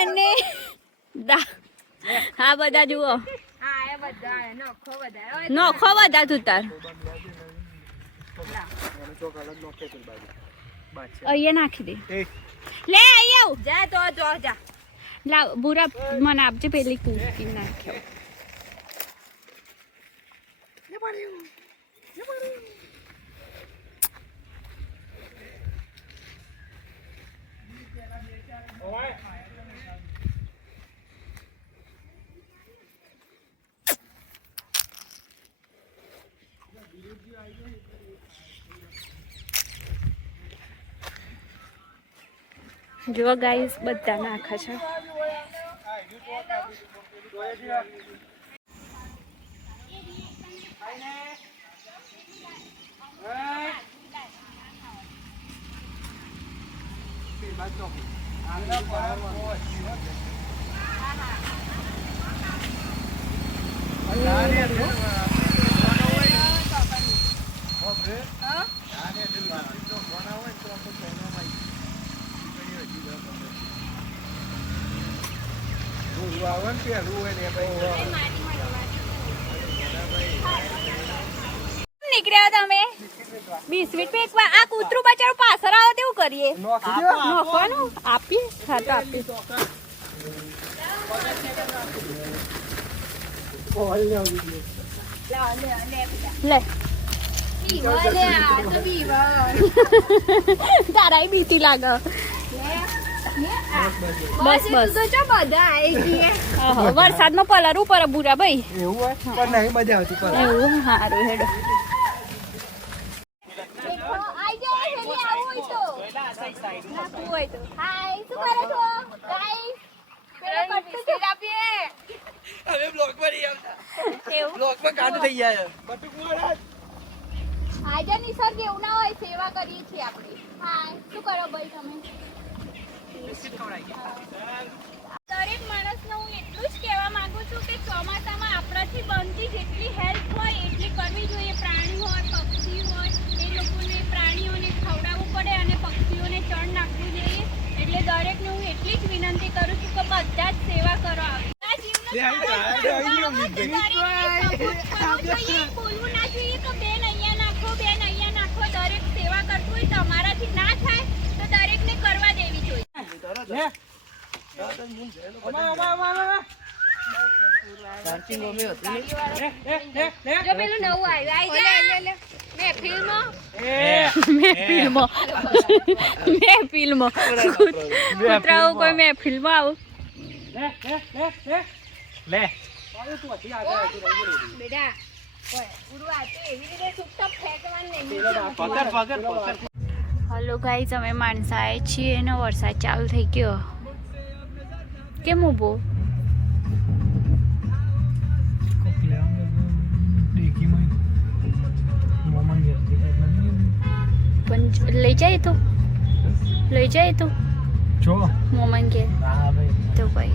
બંને હા બધા જુઓ નોખો બધા તું તાર અહીંયા નાખી દે લે અહીંયા જા તો જા લાવ બુરા મને આપજે પેલી કુકી નાખ્યો જો ગાઈસ બધા નાખે છે નીકળ્યા તમે 20 મિનિટ માં આ કૂતરું બચારું પાછળ આવે તેવું કરીએ નોખવાનું આપીએ હા તો આપીએ તારા બીતી લાગે બસ બસ વરસાદ માં પલરવું પડે બુરા ભાઈ એવું મજા આવતી એવું સારું હેડો આજે નિસર્ગ એવું ના હોય સેવા કરીએ છીએ આપણે હા શું કરો ભાઈ તમે દરેક માણસને હું એટલું જ કહેવા માંગુ છું કે ચોમાસામાં આપણાથી બનતી જેટલી હેલ્પ હોય એટલી કરવી જોઈએ પ્રાણી હોય પક્ષી હોય એ લોકોને પ્રાણીઓને ખવડાવવું પડે અને પક્ષીઓને ચણ નાખવું જોઈએ એટલે દરેકને હું એટલી જ વિનંતી કરું છું કે બધા જ સેવા કરો બોલવું ના જોઈએ કે બેન અહીંયા નાખો બેન અહીંયા નાખો દરેક સેવા કરતું હોય તમારાથી ના થાય તો દરેકને કરવા દેવી જોઈએ જો પેલું નવું આવ્યું મહેફિલમાં કૂતરાઓ કોઈ મહેફિલમાં આવું હલો ગાઈઝ અમે માણસા આવ્યા છીએ અને વરસાદ ચાલુ થઈ ગયો કેમ ઊભો પણ લઈ જાય તો મોમન કે તો ભાઈ